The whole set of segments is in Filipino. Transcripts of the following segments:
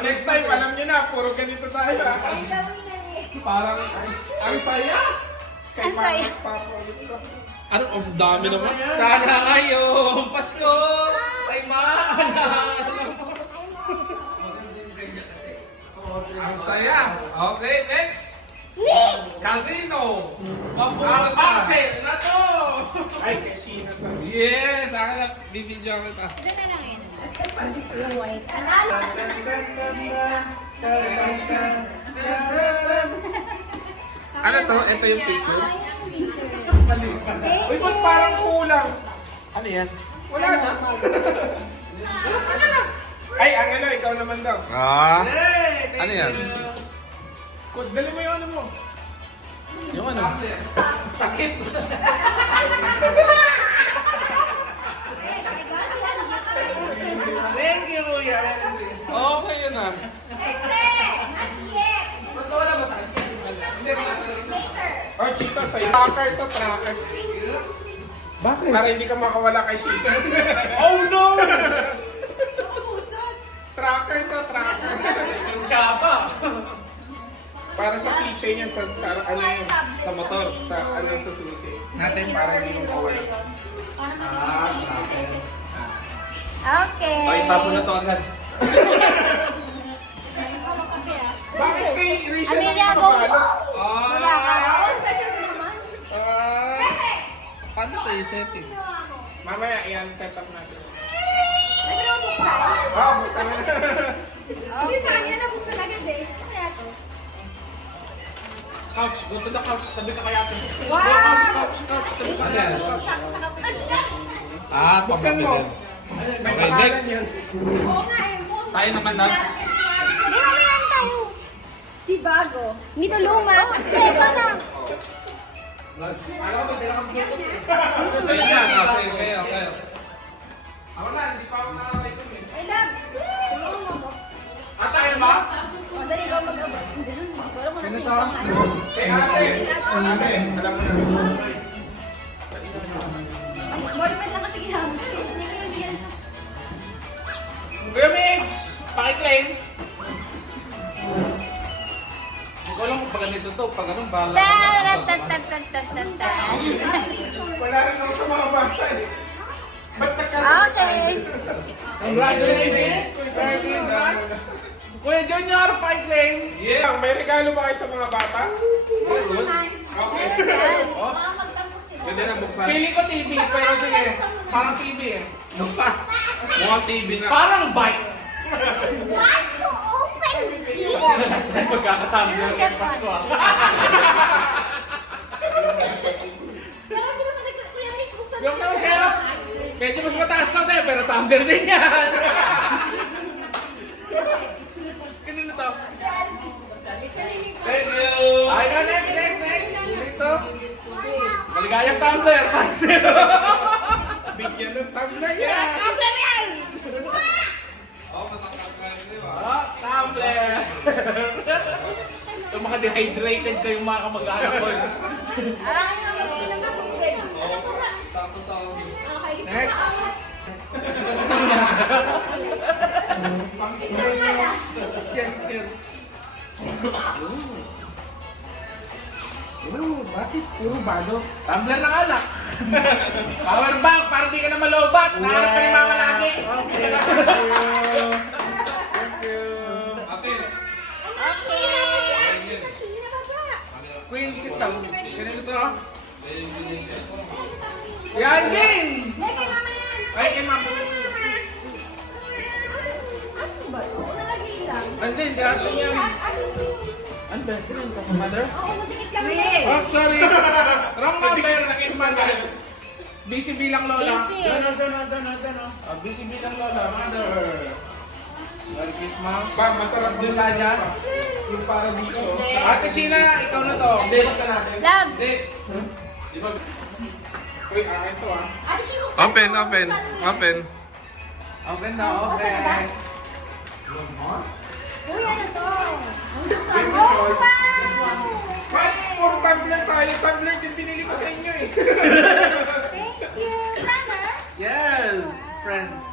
next time, alam nyo na, puro ganito tayo. Parang, ang saya. Ang saya. Ano, ang dami naman. Sana ngayong Pasko ay maanan. Ang saya. Okay, next. Calvino. Marcel na to! Ay, kasi na to. Yes, akin na. Bibidyo kita. Diyan na lang yan. Ano to? Ito yung picture? Uy, ba't parang kulang? Ano yan? Wala na. Ay, ang ano, ikaw naman daw. Ah. Hey, thank Ano yan? you. Dali mo yung ano mo. Yung ano? Sakit. Thank you, Kuya. Okay, yun ah. Ba't wala ba tayo? Hindi, Oh, Chito, sa'yo. Tracker to, tracker. Bakit? Para hindi ka makawala kay Chito. Oh no! Tracker to, tracker. Yung tsaba. Para sa keychain yan, sa ano yun, sa motor, sa ano sa susi. Natin para hindi mo mawala. Ah, tracker. Okay. Ay, tapon na to agad. Bakit kay Rachel Amelia, ang go. kapalo? Wala ka. Oh, special ko naman. Paano to yung setting? Mamaya, yan, set up natin. Pwede naman buksan. Oh, basta na. Kasi sa kanya nabuksan agad eh. Kaya to. Couch, go to the couch. Tabi ka kaya to. Wow! Couch. Tabi ka kaya. Sa kapatid. Ah, Buksan mo. May pangalan next. yan. Oo nga eh. Tayo naman na. Hindi mo yan tayo. Si Bago. Hindi to luma. Chepa lang. Susunod na. Sige, kayo. Ako na, hindi pa ako nakakita yun. I love. Tulungan mo mo. Tayo ba? O, dali ko mag-abot. Hindi lang. Wala mo na Ganito. siya. Eh, ate, alam mo na. Boyfriend lang kasi ginamit. Hindi ko yung yan. Kuya Mix! Pakiklaim! Hindi ko alam kung pag ganito to. Pag ganun, bahala ka na. Tan-tan-tan-tan-tan-tan. Wala rin ako sa mga bata eh. Ba't Okay. Congratulations! Merry Christmas! Kuya Junior, pakiklaim! Yeah, may regalo ba kayo sa mga bata? Okay. Oh, Mga magtapos sila. Pwede na buksan. pili ko TV, pero sige. Parang TV eh. Mukhang TV na. Parang bike. Want to open here? Magkakatamyo ng Pasko ah. Pero buksan na Kuya Mix, buksan Yung sa sa'yo, medyo mas mataas na tayo, pero tumbler din yan. Kanino to? Thank you! Ay ka, next! Dito. Maligayang tumbler! Bigyan ng tumbler yan. Tumbler yan! Oh, matakakain di ba? Oh, tumbler! Yung mga dehydrated kayong mga kamag-anak ko. Ah, ilang na tubig. Sakto sa Okay. Next! Picture nga na. Yan. Bakit puro balo? Tumbler ng alak! Power bank para di ka na malobat! Nahanap ka ni mama lagi! Okay, thank you. Okay. Queen, sit down. Ganito to ah. Yan, Vin! Hindi, kay mama yan. Ay, kay mama. Ano ba? Oo, nalagay lang. Andin, di atin yan. Ano ba? Sino ka? Mother? Oo, madikit lang yan. Oh, sorry. Wrong number. Mother. Busy bilang lola. Busy. Doon. Busy bilang lola. Mother. Merry Christmas. Ba, masarap din Wala dyan. yung para dito. Ate Sheena, ikaw na to. Basta natin. Love. Hindi. Di ba? Uy, akin to ah. Ate, sino buksan mo? Open. Buksan mo. Open na, Buksan na ba? open. Uy, ano to? Ang gusto Thank mo? you, Lord. Wow! Bakit puro tumbler tayo? Tumbler din binili ko sa inyo eh. Thank you. Sana? Yes, friends.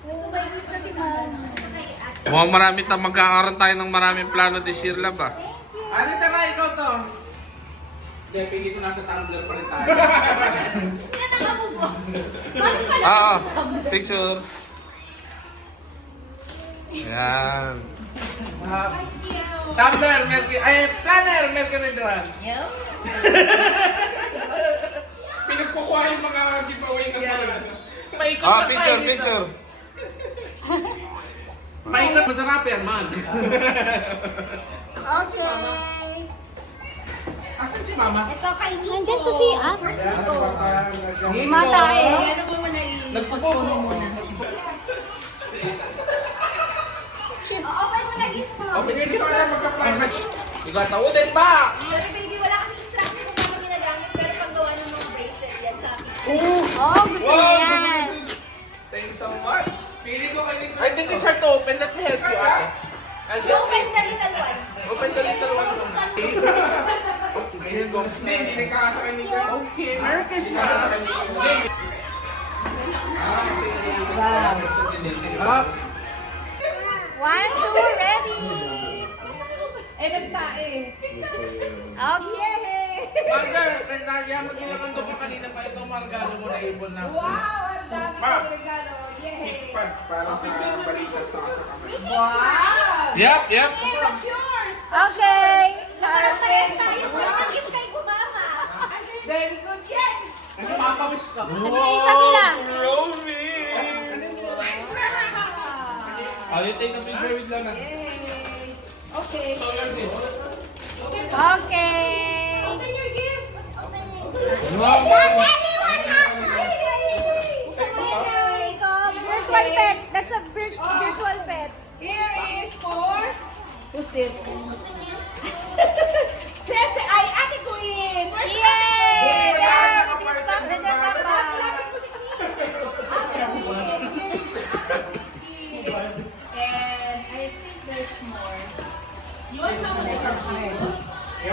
Sumaybit na si Mom. Kay ate. Mukhang marami magkakaroon tayo ng maraming plano this year, love ah. Ano tara, ikaw to? Hindi, pili ko nasa tumbler pa rin tayo. Pinataka mo po. Bakit pala? Oo, picture. Yan. Tumbler, planner, Mercury Dran. Pinagkukuha yung mga giveaway ng mga. Maikot Oh, na tayo picture, dito. picture. Maikot mo sa rapper, man. Okay. Asan si mama? Ito kay Nico. Nandyan sa CR. First Nico. Nico. Mata eh. Nagpo-postpone muna. Open mo na gift mo. Open yung dito na magka-private. Ikaw tawutin pa! Sorry baby, wala kasi instruction kung paano ginagamit. Pero paggawa ng mga bracelet yan sa akin. Oh, Oh, gusto niya yan. thanks so much. Pili ko kayo dito. I think it's hard to open. Let me help you, ate. I'll get Open the little one. Open the little one muna. Hindi nagkakasakay ni Kurt. Okay, Merry Christmas! Up! 1, 2, ready. nagtae. Okay. Mother, yaman mo naman doon ka kanina pa itong margalo mo na ibon na. Wow, ang dami Ma. ng regalo. Yay! Pag para sa balita at saka sa kamay. Wow! Yep, yep. Hey, that's yours! Okay. Parehas tayo sa gift kay Kumama. Very good yan! Mapawis ka. Nag-iisa sila. I'll take a picture with Lana. Okay. Okay. Open your gift! Virtual pet. That's a virtual pet. Here is for... Who's this? Sese ay Ate Queen! Where's Yay! Ate There, it is back to their papa. And I think there's more.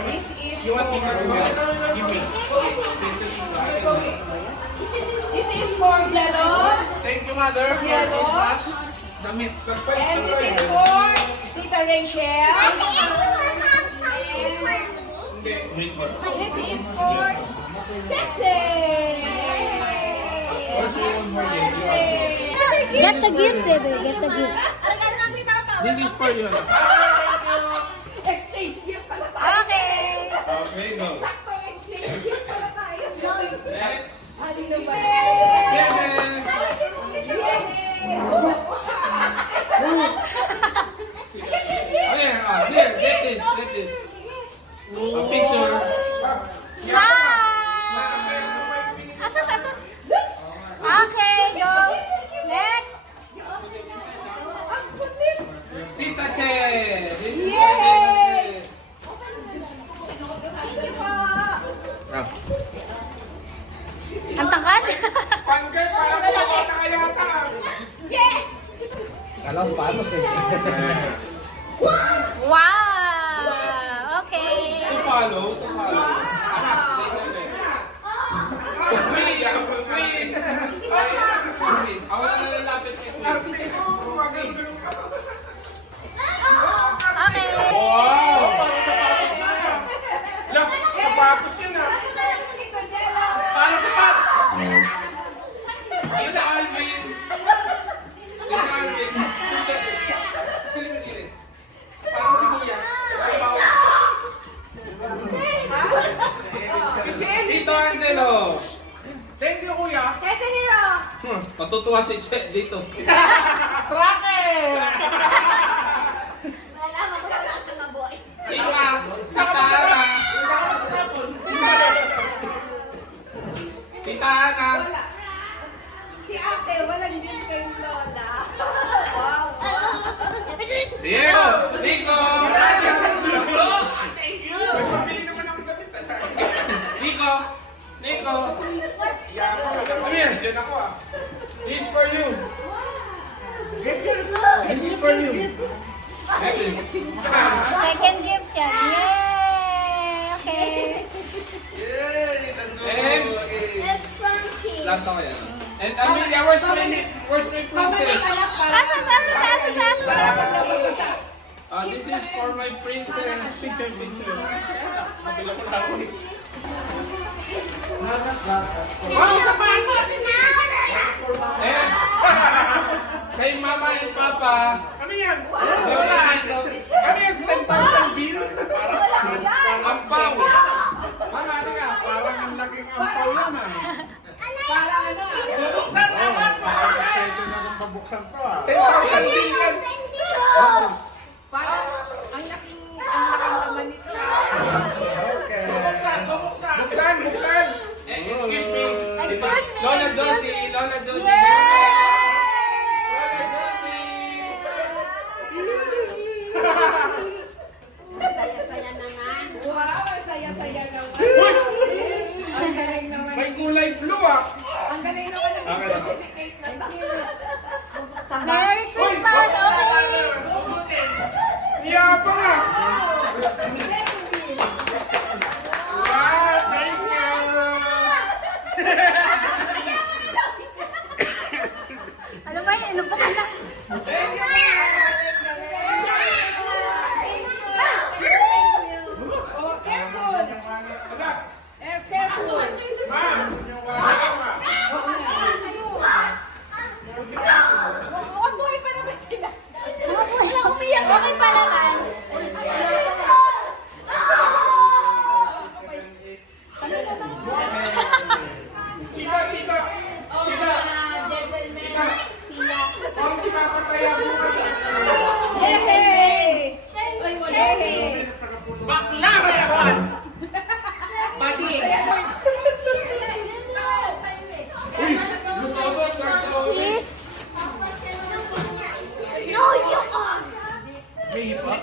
This is You want me to for... give me? This is for Jalon. Thank you, Mother. Merry Yellow. Christmas. Damit. And this is for Tita Rachel. This is for Cece. Get the gift, baby. Get the gift. This is for you. Exchange gift pala tayo. Okay. Okay, go. Saktong exchange gift pala tayo. Next. Ano naman? Here, get this, get this. A picture. Smile. Asus, asus. Okay, go. Next. Tita Che. This is Yay! for Thank you po. Ah. Ang tangkad. Pangkay, parang wala na kayata. Yes. Wow. Okay. To follow, to follow. Queen, Queen. Ako na nalalapit kay Queen. Okay. Wow! Lang, sapatos yun ah. Para sa pat. Tita Alvin. Tita Alvin. Sili mo din. Parang sibuyas. Ay, bawang. Tito Angelo. Thank you, kuya. Kesa Hero. Matutuwa si Che dito. Tracker! Malaman ko wala sa mga boy. Tita, Saan ka Tita Ana. magtatapon? Saan ka magtatapon? Tita Ana. Wala. Si ate, walang gift kay Lola. Wow. Diego. Nico. Pabili naman ako damit sa tiyan. Nico. Nico. Come here. Diyan ako ah. This is for you. This is for you. Get this. Second gift yan. Yay! Okay. Yay! That's so And- okay. That's from King. Lanto ko yan. And Amelia, where's my princess? This is for my princess. Picture. Wow, sapatos! And kay mama and papa. Ano yan? Lola, Ano yan? 10,000 bill? ampaw. Mama, ano ka? Parang ang laking ampaw yan ah. Parang ano Bubuksan naman! Parang excited na itong pabuksan to ah. 10,000 billion! Parang ang laking laman nito. Bubuksan! Buksan! Excuse me. Excuse me. Lola Josie! Lola Josie! Yay! Saya-saya naman. Wow, saya-saya naman. Ang galing naman. May kulay blue ah. Ang galing naman ng certificate na to. Merry Christmas! Okay! Iyapang ah. Wow, thank you. Ano ba yun? Inupo ka lang. Oh, careful. Careful. Oh, boy pa naman sila. Mga po sila umiyak. Okay pa naman. Tita, tita. Parang si Papa kaya bukas ah. Yehey! Yehey! Bakla meron! Badi! Gusto ko to. Snow you are! May hipa.